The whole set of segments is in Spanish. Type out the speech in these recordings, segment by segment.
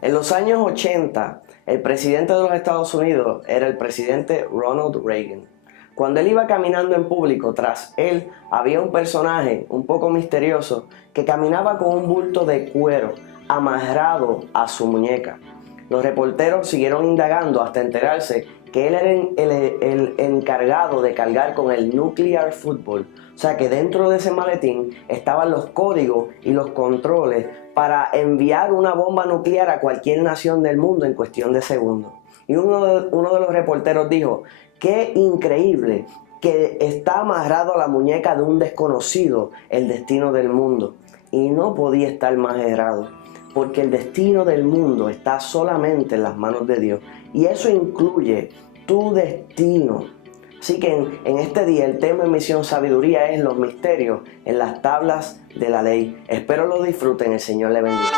En los años 80, el presidente de los Estados Unidos era el presidente Ronald Reagan. Cuando él iba caminando en público, tras él había un personaje un poco misterioso que caminaba con un bulto de cuero amarrado a su muñeca. Los reporteros siguieron indagando hasta enterarse que él era el encargado de cargar con el nuclear football. O sea que dentro de ese maletín estaban los códigos y los controles para enviar una bomba nuclear a cualquier nación del mundo en cuestión de segundos. Y uno de los reporteros dijo: qué increíble que está amarrado a la muñeca de un desconocido el destino del mundo. Y no podía estar más errado, porque el destino del mundo está solamente en las manos de Dios. Y eso incluye tu destino. Así que en este día el tema de Misión Sabiduría es los misterios en las tablas de la ley. Espero lo disfruten, el Señor le bendiga.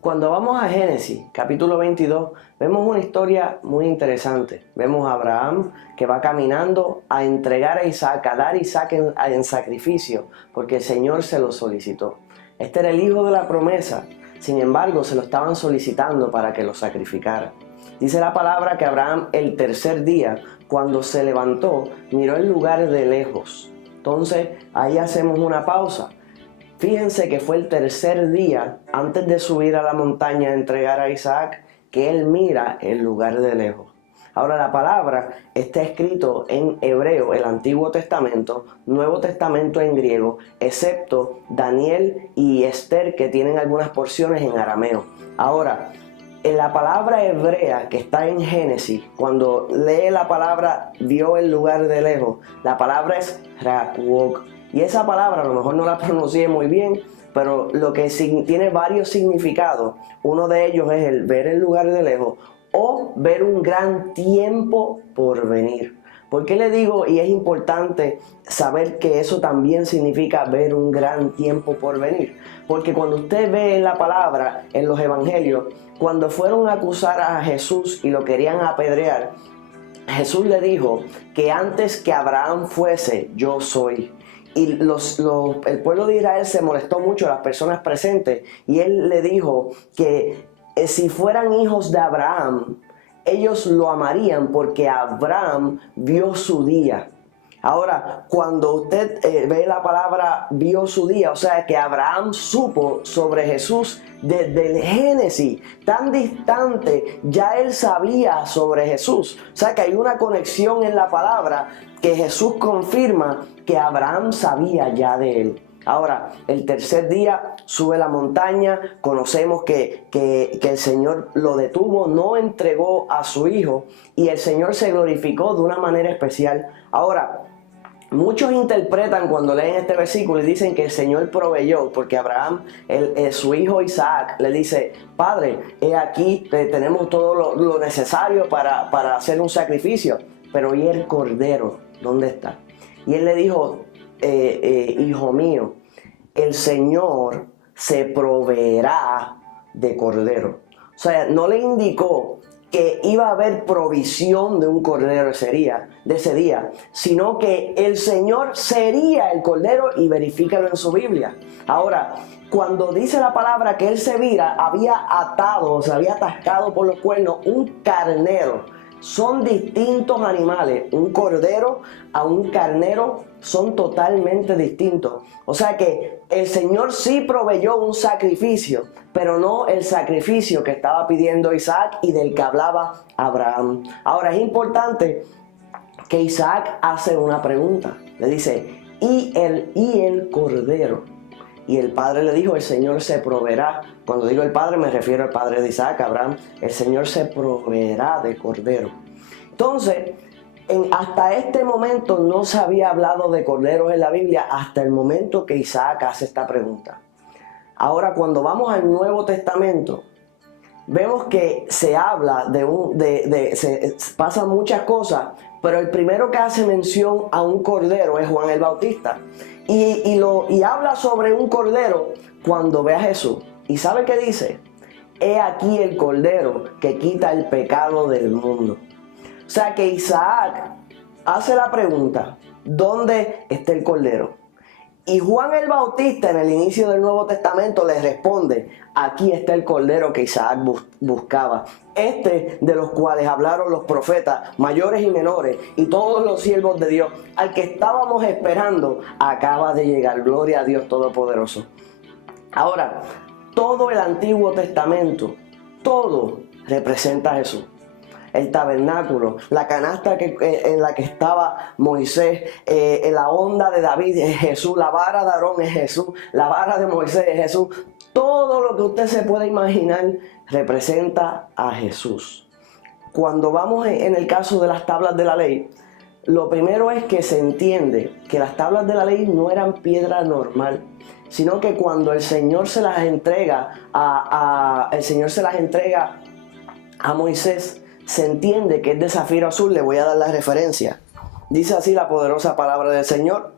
Cuando vamos a Génesis, capítulo 22, vemos una historia muy interesante. Vemos a Abraham que va caminando a entregar a Isaac, a dar a Isaac en sacrificio, porque el Señor se lo solicitó. Este era el hijo de la promesa, sin embargo se lo estaban solicitando para que lo sacrificara. Dice la palabra que Abraham el tercer día, cuando se levantó, miró el lugar de lejos. Entonces ahí hacemos una pausa. Fíjense que fue el tercer día, antes de subir a la montaña a entregar a Isaac, que él mira el lugar de lejos. Ahora la palabra está escrito en hebreo, el Antiguo Testamento, Nuevo Testamento en griego, excepto Daniel y Esther, que tienen algunas porciones en arameo. Ahora, en la palabra hebrea que está en Génesis, cuando lee la palabra vio el lugar de lejos, la palabra es rakuok. Y esa palabra a lo mejor no la pronuncié muy bien, pero lo que tiene varios significados. Uno de ellos es el ver el lugar de lejos o ver un gran tiempo por venir. ¿Por qué le digo? Y es importante saber que eso también significa ver un gran tiempo por venir. Porque cuando usted ve la palabra en los evangelios, cuando fueron a acusar a Jesús y lo querían apedrear, Jesús le dijo que antes que Abraham fuese, yo soy. Y el pueblo de Israel se molestó mucho, las personas presentes, y él le dijo que si fueran hijos de Abraham, ellos lo amarían porque Abraham vio su día. Ahora, cuando usted ve la palabra vio su día, o sea que Abraham supo sobre Jesús desde el Génesis, tan distante, ya él sabía sobre Jesús. O sea que hay una conexión en la palabra que Jesús confirma que Abraham sabía ya de él. Ahora, el tercer día sube la montaña, conocemos que el Señor lo detuvo, no entregó a su hijo y el Señor se glorificó de una manera especial. Ahora, muchos interpretan cuando leen este versículo y dicen que el Señor proveyó, porque Abraham, su hijo Isaac, le dice: Padre, he aquí, tenemos todo lo necesario para hacer un sacrificio, pero ¿y el cordero? ¿Dónde está? Y él le dijo: hijo mío, el Señor se proveerá de cordero. O sea, no le indicó que iba a haber provisión de un cordero de ese día, sino que el Señor sería el cordero, y verifícalo en su Biblia. Ahora, cuando dice la palabra que él se vira, había atado, o se había atascado por los cuernos un carnero. Son distintos animales. Un cordero a un carnero son totalmente distintos. O sea que el Señor sí proveyó un sacrificio, pero no el sacrificio que estaba pidiendo Isaac y del que hablaba Abraham. Ahora es importante que Isaac hace una pregunta. Le dice: ¿y el cordero? Y el padre le dijo: el Señor se proveerá. Cuando digo el padre me refiero al padre de Isaac, Abraham. El Señor se proveerá de cordero. Entonces, hasta este momento no se había hablado de corderos en la Biblia, hasta el momento que Isaac hace esta pregunta. Ahora, cuando vamos al Nuevo Testamento, vemos que se habla se pasan muchas cosas, pero el primero que hace mención a un cordero es Juan el Bautista. Y habla sobre un cordero cuando ve a Jesús. ¿Y sabe qué dice? He aquí el cordero que quita el pecado del mundo. O sea que Isaac hace la pregunta: ¿dónde está el Cordero? Y Juan el Bautista en el inicio del Nuevo Testamento le responde, aquí está el Cordero que Isaac buscaba. Este de los cuales hablaron los profetas, mayores y menores, y todos los siervos de Dios, al que estábamos esperando, acaba de llegar. Gloria a Dios Todopoderoso. Ahora, todo el Antiguo Testamento, todo representa a Jesús. El tabernáculo, la canasta en la que estaba Moisés, la onda de David es Jesús, la vara de Aarón es Jesús, la vara de Moisés es Jesús. Todo lo que usted se pueda imaginar representa a Jesús. Cuando vamos en el caso de las tablas de la ley, lo primero es que se entiende que las tablas de la ley no eran piedra normal, sino que cuando el Señor se las entrega a Moisés, se entiende que es de zafiro azul. Le voy a dar la referencia. Dice así la poderosa palabra del Señor.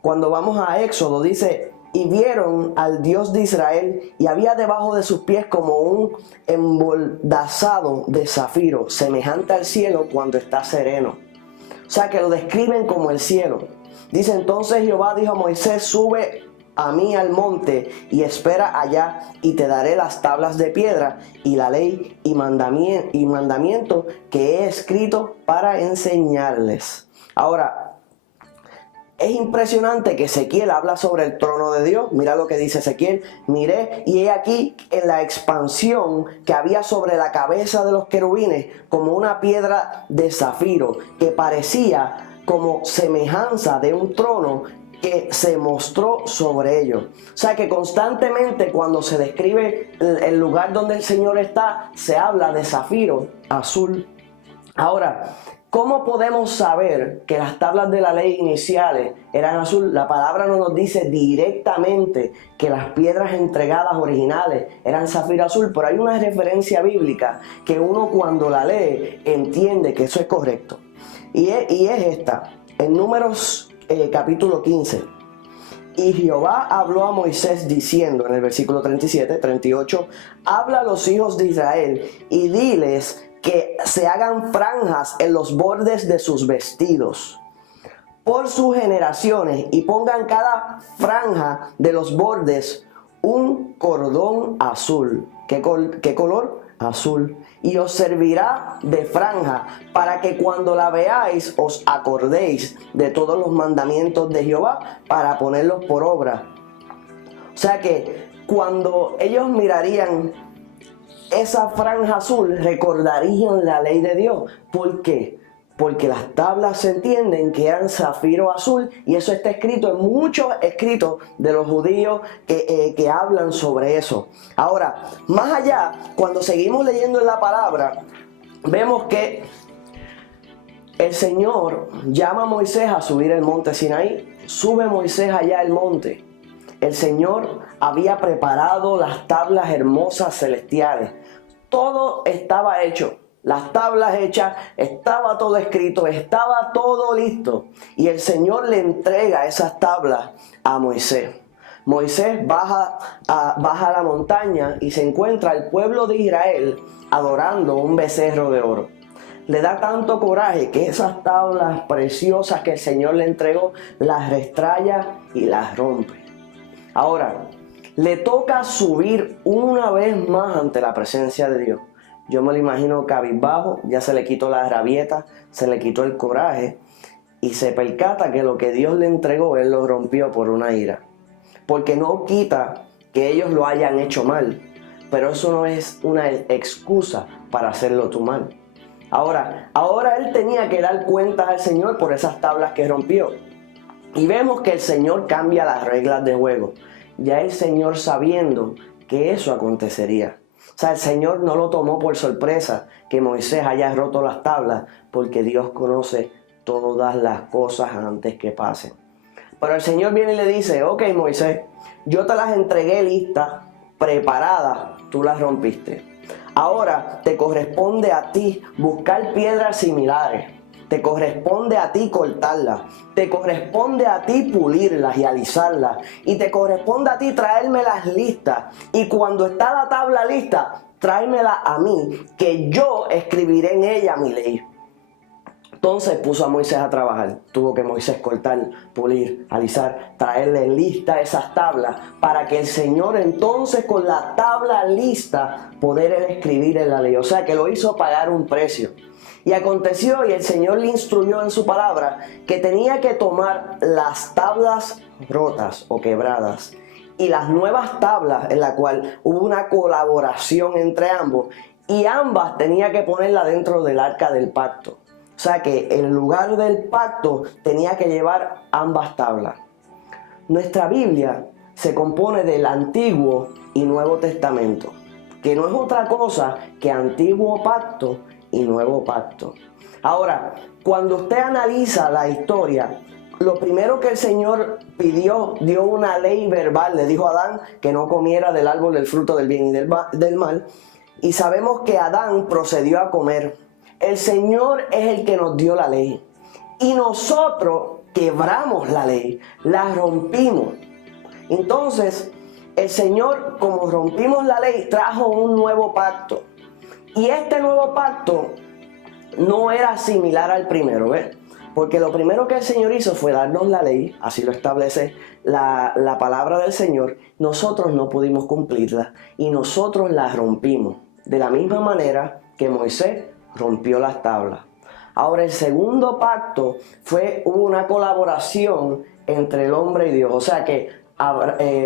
Cuando vamos a Éxodo, dice, y vieron al Dios de Israel, y había debajo de sus pies como un emboldazado de zafiro, semejante al cielo cuando está sereno. O sea que lo describen como el cielo. Dice, entonces Jehová dijo a Moisés, sube a mí al monte y espera allá, y te daré las tablas de piedra y la ley y mandamiento que he escrito para enseñarles. Ahora, es impresionante que Ezequiel habla sobre el trono de Dios. Mira lo que dice Ezequiel. Miré y he aquí en la expansión que había sobre la cabeza de los querubines como una piedra de zafiro que parecía como semejanza de un trono que se mostró sobre ellos. O sea que constantemente cuando se describe el lugar donde el Señor está, se habla de zafiro azul. Ahora, ¿cómo podemos saber que las tablas de la ley iniciales eran azul? La palabra no nos dice directamente que las piedras entregadas originales eran zafiro azul, pero hay una referencia bíblica que uno cuando la lee entiende que eso es correcto. Y es esta, en Números capítulo 15. Y Jehová habló a Moisés diciendo, en el versículo 37, 38, habla a los hijos de Israel y diles que se hagan franjas en los bordes de sus vestidos por sus generaciones, y pongan cada franja de los bordes un cordón azul. ¿Qué color? Azul. Y os servirá de franja, para que cuando la veáis os acordéis de todos los mandamientos de Jehová, para ponerlos por obra. O sea que cuando ellos mirarían esa franja azul, recordarían la ley de Dios. ¿Por qué? Porque las tablas se entienden que eran zafiro azul, y eso está escrito en muchos escritos de los judíos que hablan sobre eso. Ahora, más allá, cuando seguimos leyendo en la palabra, vemos que el Señor llama a Moisés a subir el monte Sinaí. Sube Moisés allá al monte. El Señor había preparado las tablas hermosas celestiales. Todo estaba hecho. Las tablas hechas, estaba todo escrito, estaba todo listo. Y el Señor le entrega esas tablas a Moisés. Moisés baja a la montaña y se encuentra el pueblo de Israel adorando un becerro de oro. Le da tanto coraje que esas tablas preciosas que el Señor le entregó, las restraya y las rompe. Ahora, le toca subir una vez más ante la presencia de Dios. Yo me lo imagino cabizbajo, ya se le quitó la rabieta, se le quitó el coraje, y se percata que lo que Dios le entregó, Él lo rompió por una ira. Porque no quita que ellos lo hayan hecho mal, pero eso no es una excusa para hacerlo tú mal. Ahora Él tenía que dar cuentas al Señor por esas tablas que rompió. Y vemos que el Señor cambia las reglas de juego. Ya el Señor sabiendo que eso acontecería. O sea, el Señor no lo tomó por sorpresa que Moisés haya roto las tablas, porque Dios conoce todas las cosas antes que pasen. Pero el Señor viene y le dice, ok Moisés, yo te las entregué listas, preparadas, tú las rompiste. Ahora te corresponde a ti buscar piedras similares. Te corresponde a ti cortarlas, te corresponde a ti pulirlas y alisarlas, y te corresponde a ti traérmelas listas. Y cuando está la tabla lista, tráemela a mí, que yo escribiré en ella mi ley. Entonces puso a Moisés a trabajar. Tuvo que Moisés cortar, pulir, alisar, traerle lista esas tablas para que el Señor entonces con la tabla lista poder él escribir en la ley. O sea que lo hizo pagar un precio. Y aconteció, y el Señor le instruyó en su palabra, que tenía que tomar las tablas rotas o quebradas y las nuevas tablas en la cual hubo una colaboración entre ambos, y ambas tenía que ponerla dentro del arca del pacto. O sea que en lugar del pacto tenía que llevar ambas tablas. Nuestra Biblia se compone del Antiguo y Nuevo Testamento, que no es otra cosa que Antiguo Pacto y Nuevo Pacto. Ahora, cuando usted analiza la historia, lo primero que el Señor pidió, dio una ley verbal, le dijo a Adán que no comiera del árbol del fruto del bien y del mal, y sabemos que Adán procedió a comer. El Señor es el que nos dio la ley y nosotros quebramos la ley, la rompimos. Entonces, el Señor, como rompimos la ley, trajo un nuevo pacto. Y este nuevo pacto no era similar al primero, ¿ves? Porque lo primero que el Señor hizo fue darnos la ley, así lo establece la palabra del Señor. Nosotros no pudimos cumplirla y nosotros la rompimos. De la misma manera que Moisés rompió las tablas. Ahora el segundo pacto hubo una colaboración entre el hombre y Dios. O sea que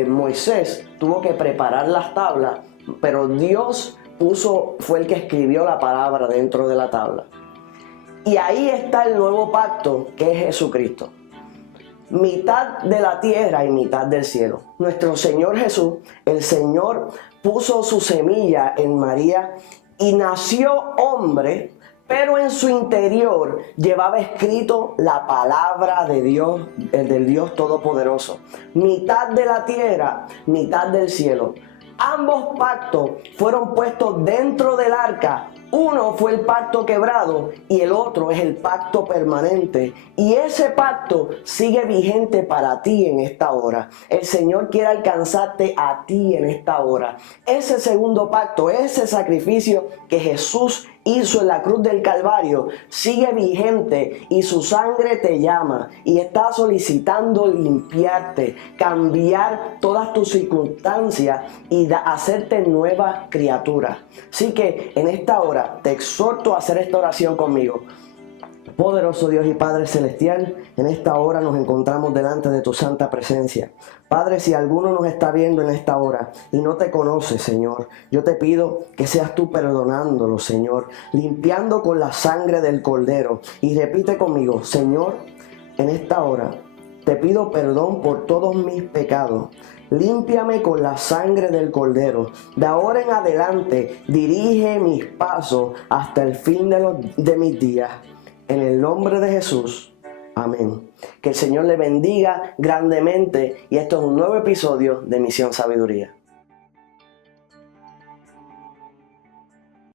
Moisés tuvo que preparar las tablas, pero Dios fue el que escribió la palabra dentro de la tabla. Y ahí está el nuevo pacto, que es Jesucristo. Mitad de la tierra y mitad del cielo. Nuestro Señor Jesús, el Señor puso su semilla en María y nació hombre, pero en su interior llevaba escrito la palabra de Dios, el del Dios Todopoderoso. Mitad de la tierra, mitad del cielo. Ambos pactos fueron puestos dentro del arca. Uno fue el pacto quebrado y el otro es el pacto permanente. Y ese pacto sigue vigente para ti en esta hora. El Señor quiere alcanzarte a ti en esta hora. Ese segundo pacto, ese sacrificio que Jesús hizo en la cruz del Calvario, sigue vigente y su sangre te llama y está solicitando limpiarte, cambiar todas tus circunstancias y hacerte nueva criatura. Así que en esta hora te exhorto a hacer esta oración conmigo. Poderoso Dios y Padre Celestial, en esta hora nos encontramos delante de tu santa presencia. Padre, si alguno nos está viendo en esta hora y no te conoce, Señor, yo te pido que seas tú perdonándolo, Señor, limpiando con la sangre del Cordero. Y repite conmigo, Señor, en esta hora te pido perdón por todos mis pecados. Límpiame con la sangre del Cordero. De ahora en adelante, dirige mis pasos hasta el fin de mis días. En el nombre de Jesús. Amén. Que el Señor le bendiga grandemente. Y esto es un nuevo episodio de Misión Sabiduría.